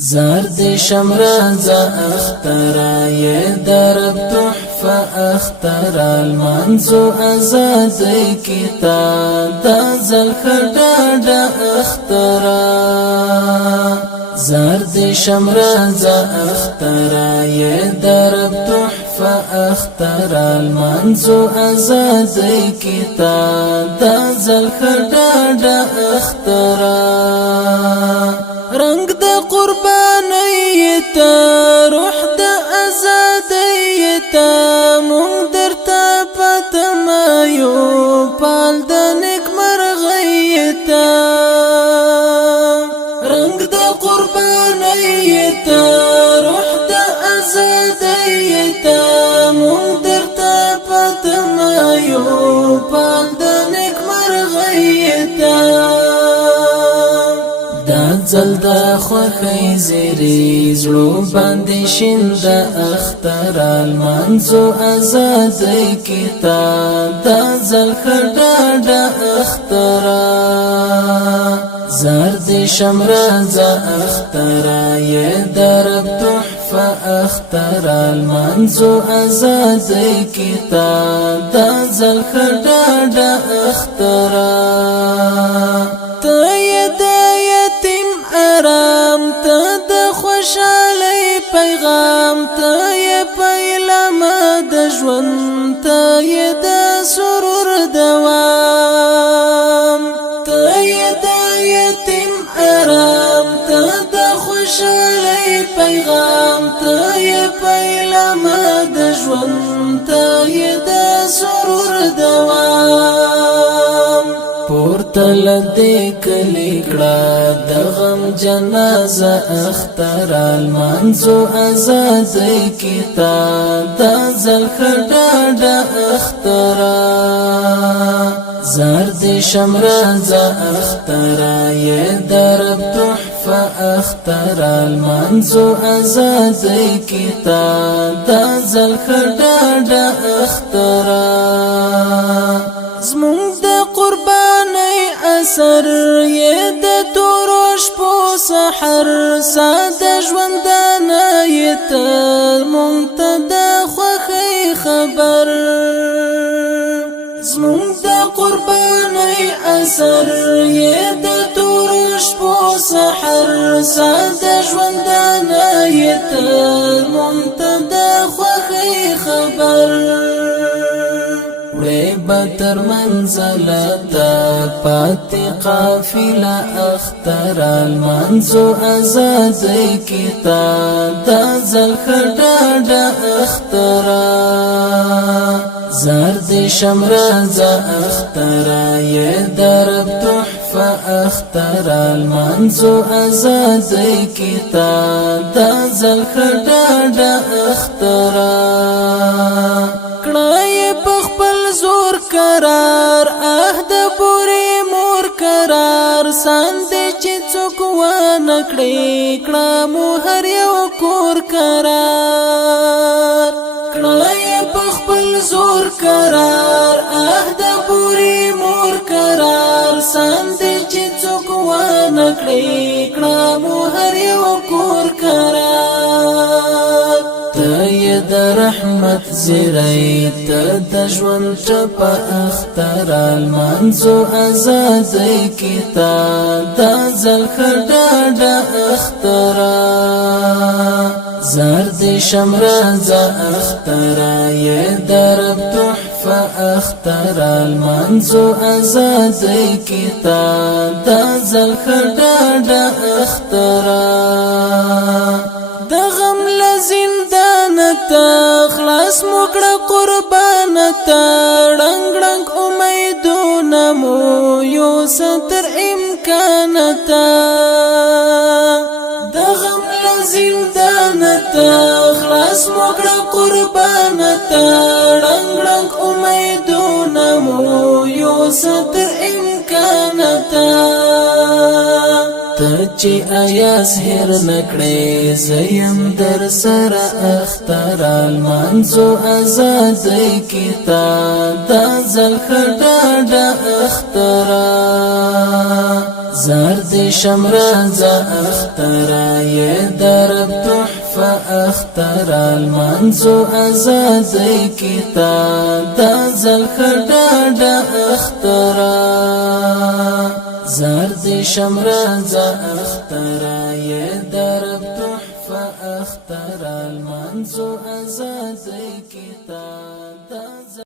زرد شمرازا اخترا يه درب تحفة اخترا المنزو ازادي كتاب دازل خردادا اخترا زرد شمرازا اخترا يه درب تحفة اخترا المنزو ازادي كتاب دازل خردادا اخترا رنگ د قربانی تا روح د ازادی تا مونږ درته پاتمایو پال د نیک مرغی تا رنگ د قربانی تا روح د ازادی تا مونږ درته پاتمایو پال د نیک مرغی تا زل دا خوخی زیری زلو باندی شند اختر المنزو ازادی کتاب دا زل خرداد اخترا زرد شمرازا اخترا يه درب تحفة اختر المنزو ازادی کتاب دا زل خرداد اخترا ارام ته د خوشالۍ پیغام ته یې پیلام د ژوند ته یې د سرور دوام ته یې د یتیم ارام ته د خوشالۍ پیغام ته یې پیلام د ژوند ته یې د سرور دوام پورتل دې کلی کړه د غم جنازه اختر المنزو ازادی کتاب دا زل خرداد اخترا زرد شمرازه اخترا يه درب تحفة اختر المنزو ازادی کتاب دا زل خرداد اخترا زمونږ د قربانی اثر یې د تورو شپو سحر ساده ژوندانه یې تر مونږ ته د خوښۍ خبر زمونږ د قربانی اثر یې د تورو شپو سحر ساده ژوندانه یې تر مونږ ته د خوښۍ خبر بتر منزلتا پاتی قافلہ اختر المنزو ازادی کتاب دا زل خرداد اخترا زرد شمرازا اخترا يه درب تحفة اختر المنزو ازادی کتاب دا زل خرداد اخترا کړای په خپل زور قرار د پوری مور قرار ساند چې څوک ونه کړی کړه مو هر یو کور قرار کړای په خپل زور قرار د پوری مور قرار ساند چې څوک ونه کړی کړه مو هر یو کور قرار ته د رحمت زیری ته د ژوند ټپه اختر المنزو ازادی کتاب دا زل خرداد اخترا زرد شمرازا اخترا يه درب تحفة اختر المنزو ازادی کتاب دا زل خرداد اخترا د غم لزندان تا خلاص مکړه قربان تا ړنګ ړنګ امیدونه مو یو ستر امکان تا د غم لزندان تا خلاص مکړه قربان تا ړنګ ړنګ امیدونه مو یو ستر امکان تا چې آیاس هر نکړې زیم در سره اختر المنزو ازادی کتاب دا زل خرداد اخترا زرد شمراز اخترا یہ درب تحفہ اخترا المنزو ازادی کتاب دا زلخداد اخترا زرد شمراز اخترا یہ درب تحفہ اخترا المنزو ازادی کتاب